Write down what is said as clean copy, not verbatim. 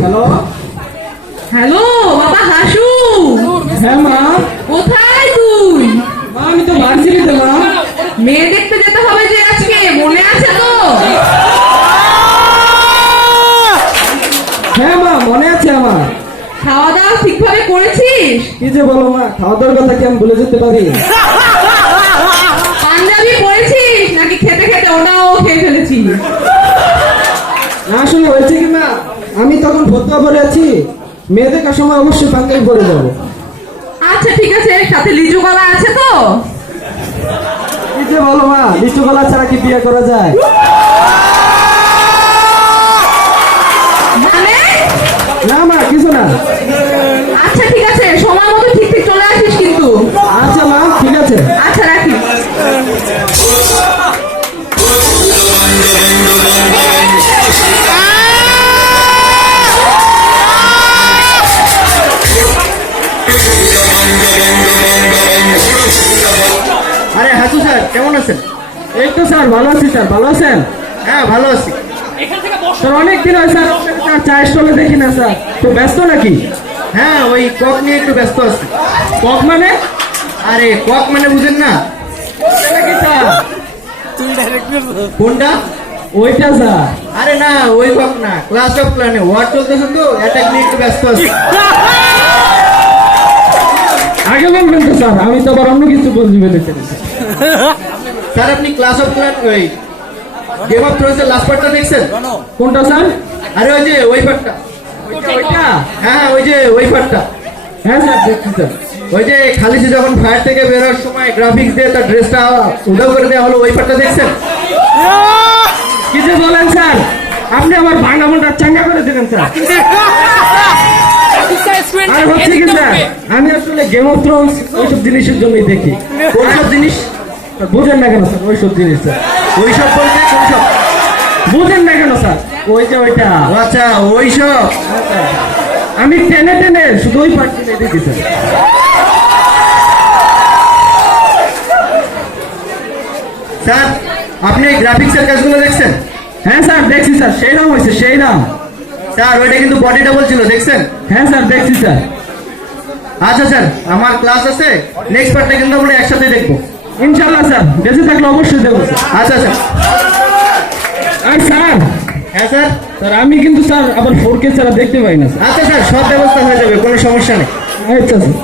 Hello hello বাবা হাসু, হ্যাঁ মা। কোথায় তুই? মা আমি তো ভার্সিটিতে মা। মেয়ে দেখতে যেতে হবে যে আজকে, মনে আছে তো? হ্যাঁ মা মনে আছে আমার। খাওয়া দাওয়া ঠিকভাবে করেছিস? কি যে বলো মা, খাওয়া দাওয়ার কথা কি আমি ভুলে যেতে পারি? পাঞ্জাবি পরেছিস নাকি খেতে খেতে ওটাও খেয়ে ফেলেছিস? না আসলে হয়েছে কি মা, আমি তখন ভর্তা পরে আছি, মেয়ে দেখার সময় অবশ্যই পাঞ্জাবি পরে যাবো। আচ্ছা ঠিক আছে, সাথে লিচু কলা আছে তো? কি যে বলো মা, লিচু কলা ছাড়া কি বিয়ে করা যায়? মানে? না মা কিছু না। আচ্ছা ঠিক আছে, সময় মতো ঠিক ঠিক চলে আসিস কিন্তু। আচ্ছা মা ঠিক আছে। আচ্ছা রাখি। আরে হাসু স্যার কেমন আছেন? এই তো স্যার ভালো আছি। স্যার ভালো আছেন? হ্যাঁ ভালো আছি। স্যার অনেকদিন হয় স্যার আপনার চা স্টলে দেখি না স্যার, তো ব্যস্ত নাকি? হ্যাঁ ওই কক নিয়ে একটু ব্যস্ত আছি। কক মানে? আরে কক মানে বুঝেন না? নাকি স্যার? কোনটা? ওইটা স্যার। আরে না ওই কক না, ক্লাস অফ ক্লানে ওয়ার্ড চলতেছে তো, অ্যাটাক নিয়ে একটু ব্যস্ত আছি। আগে বলবেন তো স্যার, আমি তো আবার অন্য কিছু বলছি বলেছেন। স্যার আপনি ক্লাস অফ ক্লান ওই গেম অফ থ্রোনসের লাস্ট পার্টটা দেখছেন? কোনটা স্যার? আরে ওই যে ওই পার্টটা। ওইটা? হ্যাঁ ওই যে ওই পার্টটা। হ্যাঁ স্যার দেখছি স্যার। ওই যে খালিসি যখন ফায়ার থেকে বেরোর সময় গ্রাফিক্স দিয়ে তার ড্রেসটা উধাও করে দেওয়া হলো, ওই পার্টটা দেখছেন? কি যে বলেন স্যার, আপনি আমার ভাঙা মনটা চাঙ্গা করে দিলেন স্যার। আর হচ্ছে কি স্যার, আমি আসলে গেম অফ থ্রোনস ওইসব জিনিসের জন্যই দেখি। কোন সব জিনিস? বুঝেন না কেন স্যার ওইসব জিনিস স্যার? ওইসব বলতে কোন সব? বুঝেন না কেন স্যার? ওই যে ওইটা। ও আচ্ছা ওইসব। আমি টেনে টেনে শুধু ওই পার্টি দেখি স্যার। স্যার আপনি গ্রাফিক্সের কাজগুলো দেখছেন? হ্যাঁ স্যার দেখছি স্যার, সেই নাম হয়েছে সেই নাম। স্যার ওইটা কিন্তু বডি ডাবল ছিল, দেখছেন? হ্যাঁ স্যার দেখছি স্যার। আচ্ছা স্যার আমার ক্লাস আছে, নেক্সট পার্টটা কিন্তু আমরা একসাথে দেখবো। ইনশাল্লাহ স্যার, বেঁচে থাকলে অবশ্যই দেবো স্যার। আচ্ছা স্যার। আর স্যার, হ্যাঁ স্যার। স্যার আমি কিন্তু স্যার আবার 4K ছাড়া দেখতে পাই না স্যার। আচ্ছা স্যার সব ব্যবস্থা হয়ে যাবে, কোনো সমস্যা নেই। আচ্ছা স্যার।